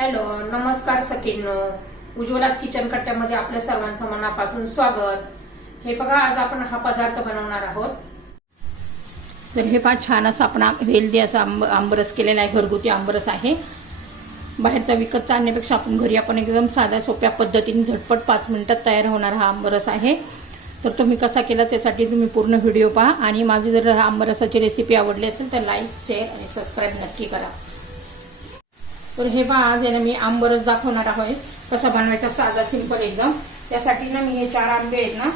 Hello, नमस्कार सखींनो. उज्ज्वलाच kitchen कट्ट्यामध्ये आपल्या सर्वांचं मनापासून स्वागत. हे बघा, आज आपण हा पदार्थ बनवणार आहोत. तर हे पहा, छान असं आपण हेल्दी असा आंबरस केलेला आहे. घरगुती आंबरस आहे. बाहेरचा विकतचा आणण्यापेक्षा आपण घरी एकदम साध्या सोप्या पद्धतीने झटपट 5 मिनिटात तयार होणार हा आंबरस आहे. तर तुम्ही कसा केला त्यासाठी तुम्ही पूर्ण व्हिडिओ पहा. आणि माझी जर आंबरसाची रेसिपी आवडली असेल तर लाईक, शेअर आणि सबस्क्राईब नक्की करा. तर हे पहा, आज आहे ना मी आंबरस दाखवणार आहे कसा बनवायचा, साधा सिंपल एकदम. त्यासाठी ना मी हे 4 आंबे आहेत ना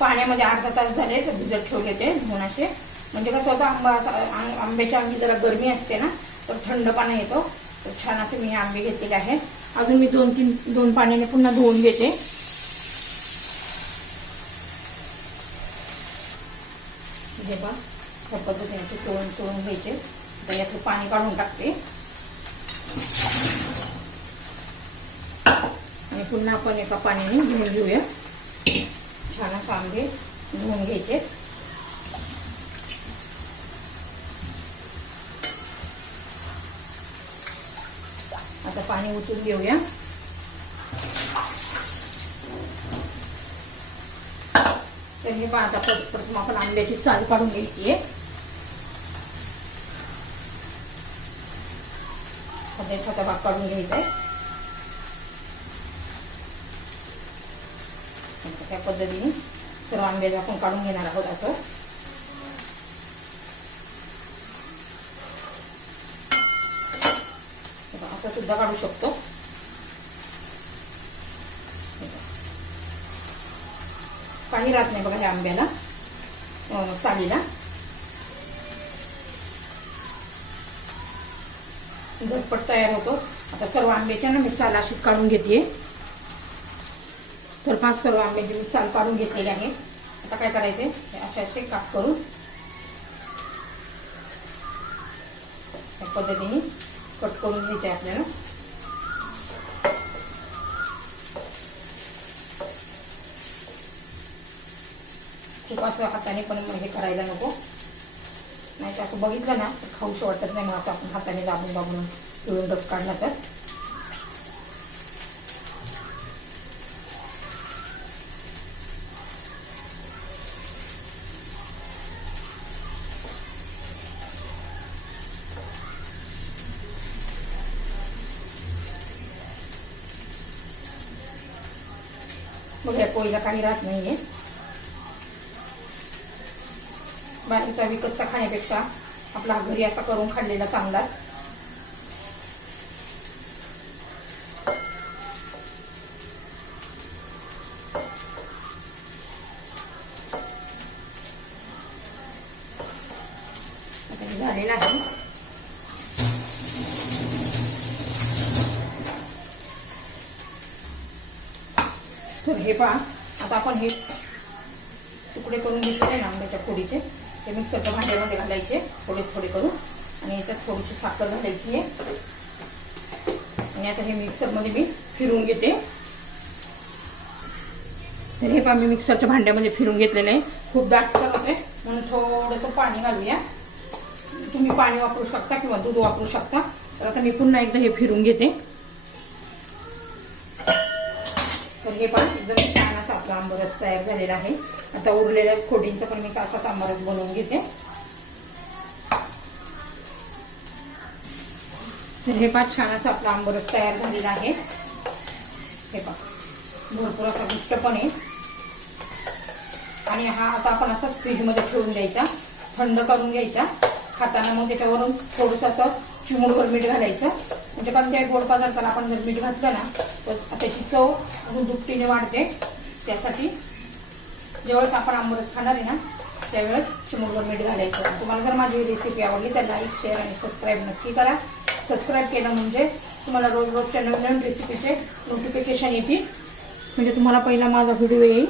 पाण्यामध्ये अर्धा तास झाले भिजत ठेवले ते धुवून असे. म्हणजे कसं होतं, आंब्याच्या अंगी जरा गरमी असते ना, तर थंडपणा येतो. तर छान असे मी हे आंबे घेतलेले आहे. अजून मी 2 पाण्याने पुन्हा धुवून घेते. हे पहा, ह्या पद्धतीने असे चोळून घ्यायचे. तर यातलं पाणी काढून टाकते आणि पुन्हा आपण एका पाण्याने धुवून घेऊया. छान असे आंबे धुवून घ्यायचे. आता पाणी ओतून घेऊया. तर हे पहा, आता प्रथम आपण आंब्याची साल काढून घ्यायची आहे. छोटा भाग काढून घ्यायचा आहे. त्या पद्धतीने सर्व आंब्याला आपण काढून घेणार आहोत. असं सुद्धा काढू शकतो. काही राहत नाही बघा ह्या आंब्याला, सालीला. झटपट तयार होतो. आता सर्व आंब्याच्या ना मी साल अशीच काढून घेते. तर 5 सर्व आंब्याची मी साल काढून घेतलेले आहे. आता काय करायचे, असे काप करून या पद्धतीने कट करून घ्यायचे आपल्याला. खूप असं हाताने पण हे करायला नको, नाही तर असं बघितलं ना तर खाऊच वाटत नाही. मग असं आपण हाताने दाबून पिळून रस काढला तर. मग या पोळीला काही राहत नाहीये. बाहेरचा विकतचा खाण्यापेक्षा आपला घरी असा करून खाल्लेला चांगलाच. झालेला आहे. तर हे पहा, आता आपण हे तुकडे करून घेतलेले ना आंब्याच्या फोडीचे, ते मिक्सरच्या भांड्यामध्ये घालायचे थोडे थोडे करून. आणि याच्यात थोडीशी साखर घालायची आहे. आणि आता हे मिक्सरमध्ये मी फिरवून घेते. तर हे पहा, मी मिक्सरच्या भांड्यामध्ये फिरून घेतलेलं आहे. खूप दाटसर होते म्हणून थोडंसं पाणी घालूया. तुम्ही पाणी वापरू शकता किंवा दूध वापरू शकता. तर आता मी पुन्हा एकदा हे फिरून घेते. तर हे पहा, एकदम छान असा आपला आंबरस तयार झालेला आहे. आता उरलेल्या फोडींचा पण मी असाच आंबरस बनवून घेते. तर हे पहा, छान असा आपला आंबरस तयार झालेला आहे. हे पहा, भरपूर असा घट्ट पण आहे. आणि हा आता आपण असा फ्रीजमध्ये ठेवून द्यायचा, थंड करून घ्यायचा. खाताना मग त्याच्यावरून थोडंसं असं चिमूटभर मीठ घालायचं. म्हणजे कोणत्याही गोड पदार्थाला आपण जर मीठ घातलं ना तर त्याची चव अजून दुपटीने वाढते. त्यासाठी जेवढंच आपण आंबरस खाणार आहे ना त्यावेळेस चिमूटभर मीठ घालायचं. तुम्हाला जर माझी रेसिपी आवडली तर लाईक, शेअर आणि सबस्क्राईब नक्की करा. सबस्क्राईब केलं म्हणजे तुम्हाला रोजच्या नवीन रेसिपीचे नोटिफिकेशन येतील. म्हणजे तुम्हाला पहिला माझा व्हिडिओ येईल.